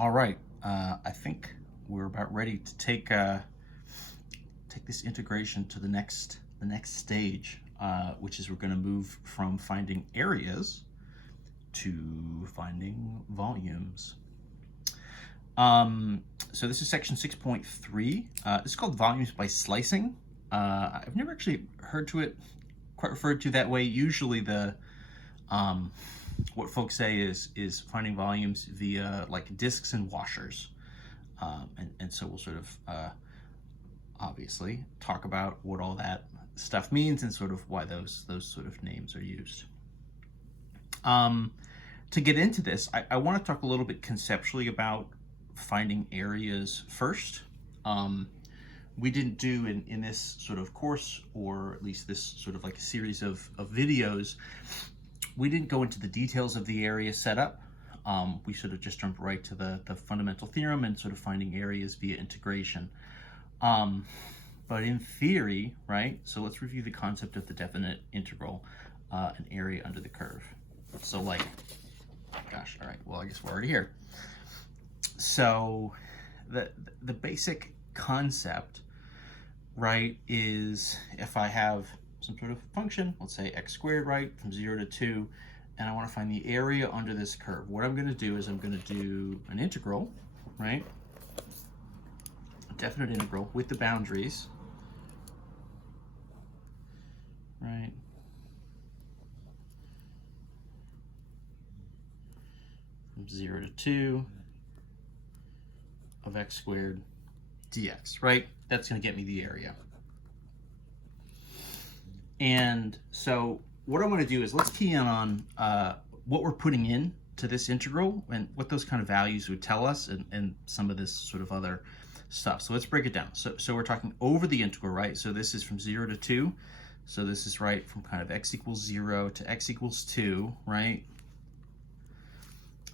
All right, I think we're about ready to take this integration to the next stage, which is we're going to move from finding areas to finding volumes. So this is section 6.3. This is called volumes by slicing. I've never actually quite referred to that way. Usually what folks say is finding volumes via like disks and washers. And so we'll sort of obviously talk about what all that stuff means and sort of why those sort of names are used. To get into this, I want to talk a little bit conceptually about finding areas first. We didn't do in this sort of course, or at least this sort of like a series of videos, we didn't go into the details of the area setup. We sort of just jumped right to the fundamental theorem and sort of finding areas via integration. But in theory, right, so let's review the concept of the definite integral, an area under the curve. So like, gosh, all right, well, I guess we're already here. So the basic concept, right, is if I have some sort of function, let's say x squared, right, from 0 to 2, and I want to find the area under this curve, what I'm going to do is I'm going to do an integral, right, a definite integral with the boundaries, right, from 0 to 2 of x squared dx, right? That's going to get me the area. And so what I want to do is let's key in on what we're putting in to this integral and what those kind of values would tell us, and some of this sort of other stuff. So let's break it down. So we're talking over the integral, right? So this is from 0 to 2. So this is right from kind of x equals 0 to x equals 2, right?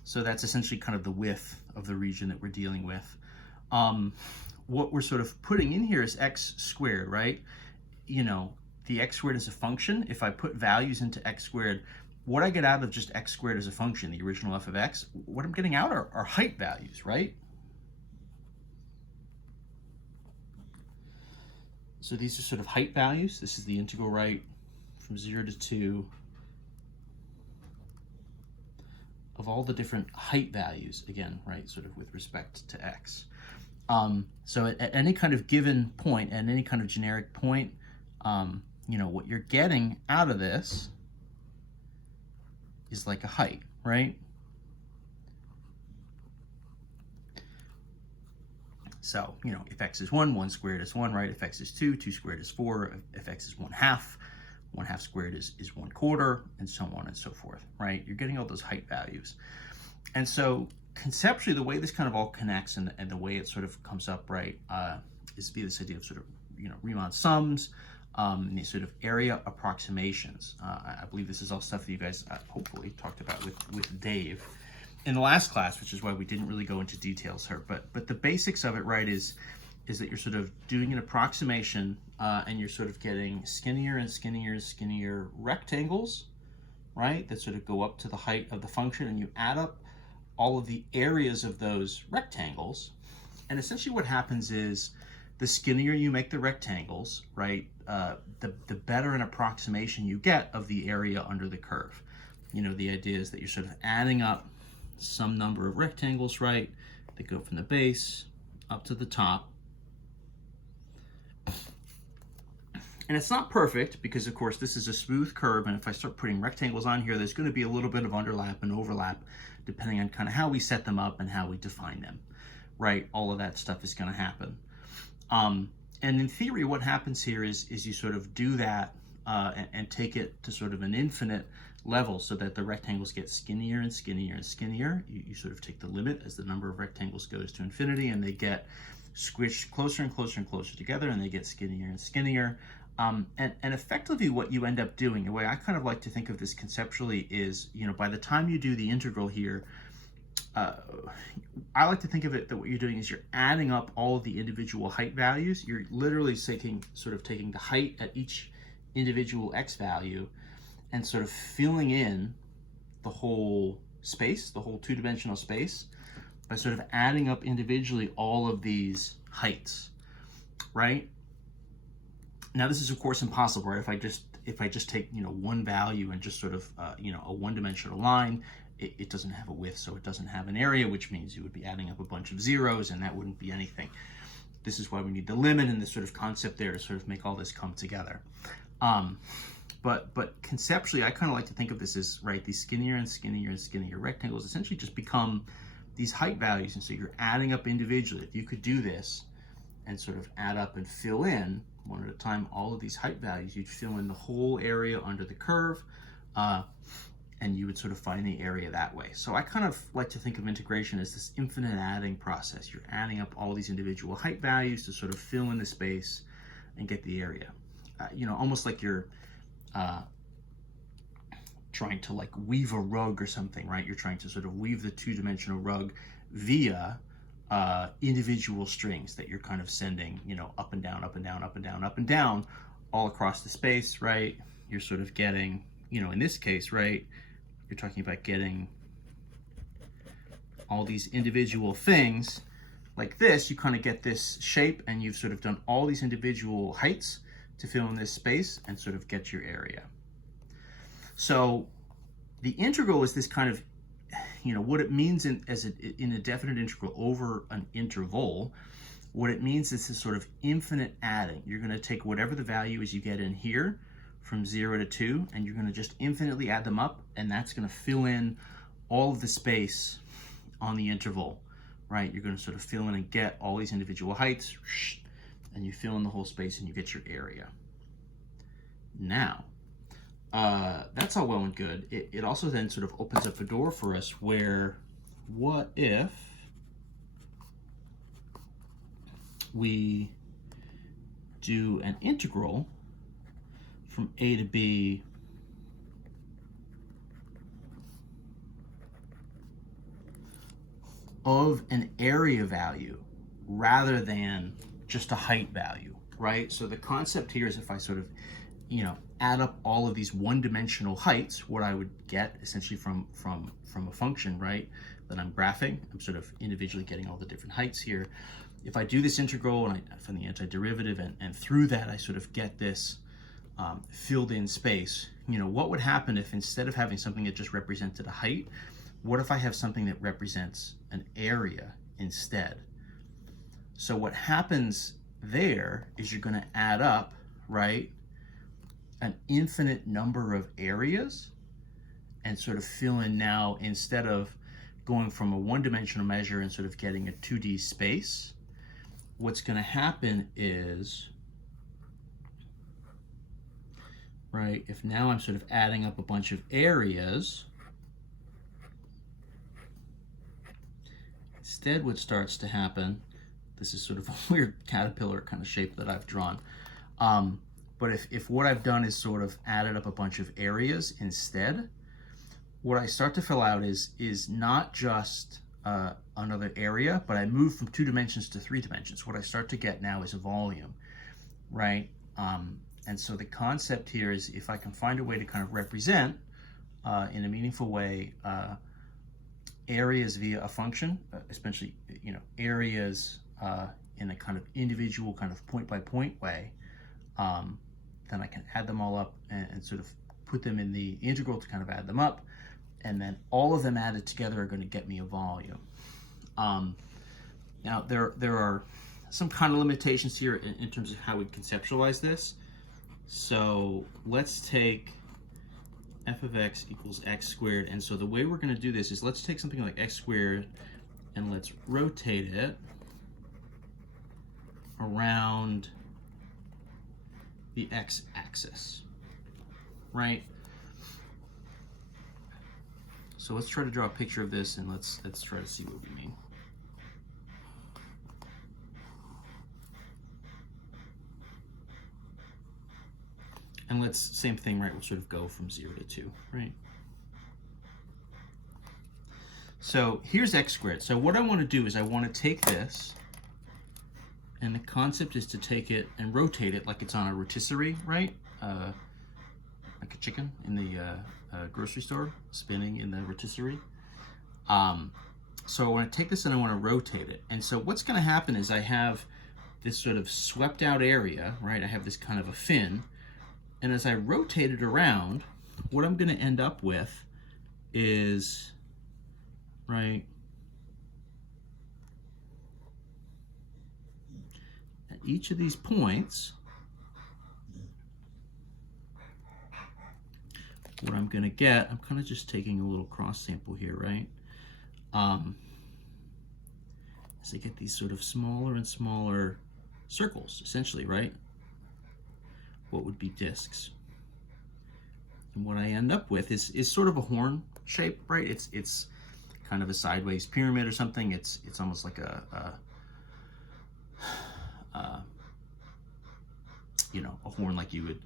So that's essentially kind of the width of the region that we're dealing with. What we're sort of putting in here is x squared, right? You know, the x squared is a function. If I put values into x squared, what I get out of just x squared as a function, the original f of x, what I'm getting out are height values, right? So these are sort of height values. This is the integral, right, from 0 to 2 of all the different height values, again, right, sort of with respect to x. So at any kind of given point, at any kind of generic point, you know, what you're getting out of this is like a height, right? So, you know, if x is 1, 1 squared is 1, right? If x is 2, 2 squared is 4. If x is 1/2, 1/2 squared is 1/4, and so on and so forth, right? You're getting all those height values. And so conceptually, the way this kind of all connects and the way it sort of comes up, right, is via this idea of sort of, you know, Riemann sums, and these sort of area approximations. I believe this is all stuff that you guys hopefully talked about with Dave in the last class, which is why we didn't really go into details here. But the basics of it, right, is that you're sort of doing an approximation, and you're sort of getting skinnier and skinnier and skinnier rectangles, right, that sort of go up to the height of the function, and you add up all of the areas of those rectangles. And essentially what happens is the skinnier you make the rectangles, right, the better an approximation you get of the area under the curve. You know, the idea is that you're sort of adding up some number of rectangles, right, that go from the base up to the top. And it's not perfect because, of course, this is a smooth curve, and if I start putting rectangles on here, there's going to be a little bit of underlap and overlap depending on kind of how we set them up and how we define them, right? All of that stuff is going to happen. And in theory, what happens here is you sort of do that and take it to sort of an infinite level so that the rectangles get skinnier and skinnier and skinnier. You sort of take the limit as the number of rectangles goes to infinity, and they get squished closer and closer and closer together, and they get skinnier and skinnier. And effectively what you end up doing, the way I kind of like to think of this conceptually is, you know, by the time you do the integral here, I like to think of it that what you're doing is you're adding up all of the individual height values. You're literally taking the height at each individual x value and sort of filling in the whole space, the whole two-dimensional space, by sort of adding up individually all of these heights, right? Now this is of course impossible, right? If I just take, you know, one value and just sort of, you know, a one-dimensional line, it doesn't have a width, so it doesn't have an area, which means you would be adding up a bunch of zeros and that wouldn't be anything. This is why we need the limit and this sort of concept there to sort of make all this come together. But conceptually, I kind of like to think of this as, right, these skinnier and skinnier and skinnier rectangles essentially just become these height values, and so you're adding up individually. If you could do this and sort of add up and fill in one at a time all of these height values, you'd fill in the whole area under the curve, and you would sort of find the area that way. So I kind of like to think of integration as this infinite adding process. You're adding up all these individual height values to sort of fill in the space and get the area. You know, almost like you're trying to like weave a rug or something, right? You're trying to sort of weave the two-dimensional rug via individual strings that you're kind of sending, you know, up and down, up and down, up and down, up and down, all across the space, right? You're sort of getting, you know, in this case, right, you're talking about getting all these individual things like this. You kind of get this shape, and you've sort of done all these individual heights to fill in this space and sort of get your area. So the integral is this kind of, you know, what it means in a definite integral over an interval. What it means is this sort of infinite adding. You're going to take whatever the value is you get in here from 0 to 2, and you're going to just infinitely add them up, and that's going to fill in all of the space on the interval, right? You're going to sort of fill in and get all these individual heights, and you fill in the whole space and you get your area. Now, that's all well and good. It also then sort of opens up a door for us where, what if we do an integral from a to b of an area value rather than just a height value, right? So the concept here is if I sort of, you know, add up all of these one-dimensional heights, what I would get essentially from a function, right, that I'm graphing. I'm sort of individually getting all the different heights here. If I do this integral and I find the antiderivative, and through that I sort of get this filled in space, you know, what would happen if instead of having something that just represented a height, what if I have something that represents an area instead? So what happens there is you're going to add up, right, an infinite number of areas and sort of fill in now, instead of going from a one-dimensional measure and sort of getting a 2D space, what's going to happen is, right, if now I'm sort of adding up a bunch of areas, instead what starts to happen, this is sort of a weird caterpillar kind of shape that I've drawn, but if what I've done is sort of added up a bunch of areas instead, what I start to fill out is not just another area, but I move from 2 dimensions to 3 dimensions. What I start to get now is a volume, right? And so the concept here is if I can find a way to kind of represent in a meaningful way areas via a function, especially, you know, areas in a kind of individual kind of point by point way, then I can add them all up and sort of put them in the integral to kind of add them up, and then all of them added together are going to get me a volume. Now there are some kind of limitations here in terms of how we conceptualize this. So let's take f of x equals x squared, and so the way we're going to do this is let's take something like x squared and let's rotate it around the x-axis, right? So let's try to draw a picture of this, and let's try to see what we mean. And let's, same thing, right? We'll sort of go from 0 to 2, right? So here's x squared. So what I want to do is I want to take this, and the concept is to take it and rotate it like it's on a rotisserie, right? Like a chicken in the grocery store, spinning in the rotisserie. So I want to take this and I want to rotate it. And so what's going to happen is I have this sort of swept out area, right? I have this kind of a fin. And as I rotate it around, what I'm going to end up with is, right, at each of these points, what I'm going to get, I'm kind of just taking a little cross sample here, right? As I get these sort of smaller and smaller circles, essentially, right? What would be discs. And what I end up with is sort of a horn shape, right? It's kind of a sideways pyramid or something. It's almost like a you know, a horn like you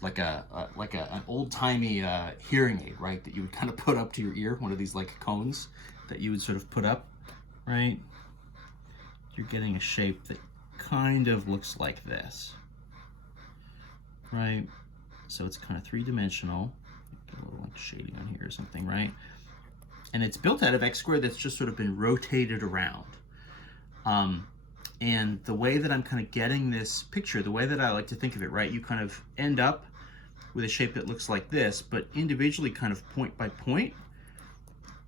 like an old-timey hearing aid, right? That you would kind of put up to your ear, one of these like cones that you would sort of put up, right? You're getting a shape that kind of looks like this, right? So it's kind of three-dimensional. Get a little like shading on here or something, right? And it's built out of x squared that's just sort of been rotated around. And the way that I'm kind of getting this picture, the way that I like to think of it, right? You kind of end up with a shape that looks like this, but individually, kind of point by point,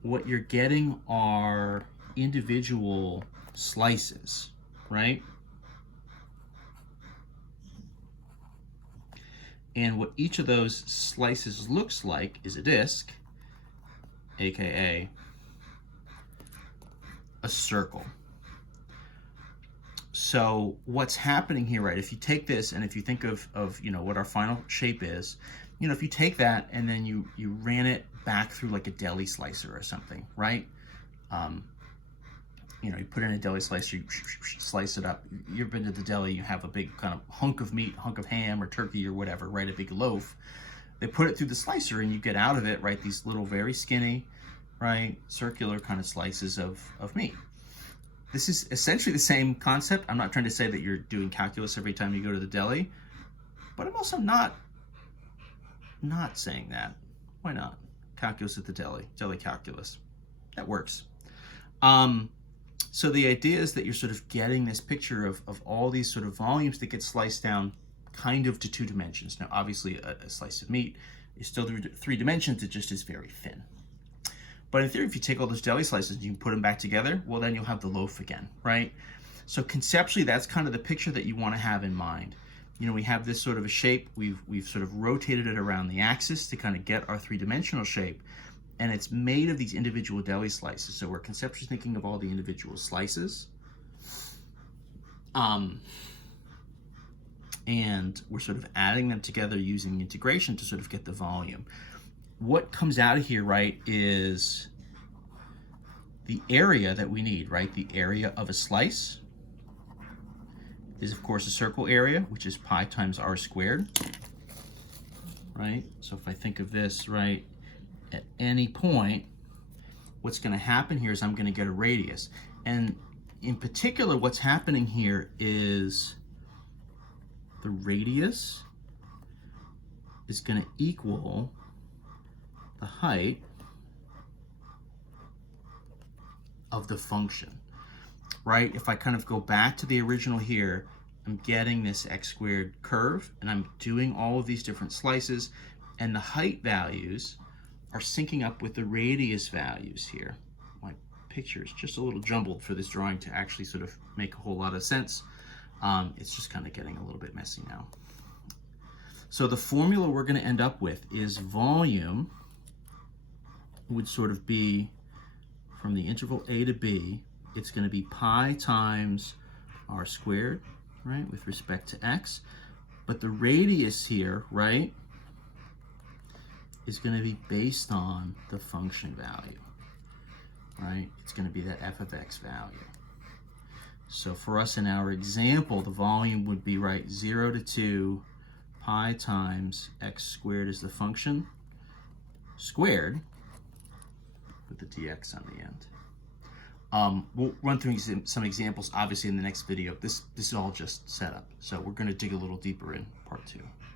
what you're getting are individual slices, right? And what each of those slices looks like is a disc, aka a circle. So what's happening here, right? If you take this and if you think of you know what our final shape is, you know, if you take that and then you ran it back through like a deli slicer or something, right? You know, you put it in a deli slicer, you slice it up. You've been to the deli, you have a big kind of hunk of meat, hunk of ham or turkey or whatever, right? A big loaf. They put it through the slicer and you get out of it, right? These little very skinny, right? Circular kind of slices of meat. This is essentially the same concept. I'm not trying to say that you're doing calculus every time you go to the deli, but I'm also not saying that. Why not? Calculus at the deli calculus. That works. So the idea is that you're sort of getting this picture of all these sort of volumes that get sliced down kind of to 2 dimensions. Now, obviously, a slice of meat is still 3 dimensions. It just is very thin. But in theory, if you take all those deli slices and you can put them back together, well, then you'll have the loaf again, right? So conceptually, that's kind of the picture that you want to have in mind. You know, we have this sort of a shape. We've sort of rotated it around the axis to kind of get our 3-dimensional shape. And it's made of these individual deli slices. So we're conceptually thinking of all the individual slices. And we're sort of adding them together using integration to sort of get the volume. What comes out of here, right, is the area that we need, right? The area of a slice is, of course, a circle area, which is pi times r squared, right? So if I think of this, right, at any point, what's going to happen here is I'm going to get a radius. And in particular, what's happening here is the radius is going to equal the height of the function, right? If I kind of go back to the original here, I'm getting this x squared curve, and I'm doing all of these different slices, and the height values are syncing up with the radius values here. My picture is just a little jumbled for this drawing to actually sort of make a whole lot of sense. It's just kind of getting a little bit messy now. So the formula we're going to end up with is volume would sort of be from the interval a to b, it's going to be pi times r squared, right, with respect to x. But the radius here, right, is going to be based on the function value, right? It's going to be that f of x value. So for us in our example, the volume would be, right, 0 to 2 pi times x squared is the function squared with the dx on the end. We'll run through some examples, obviously, in the next video. This is all just setup, so we're going to dig a little deeper in part 2.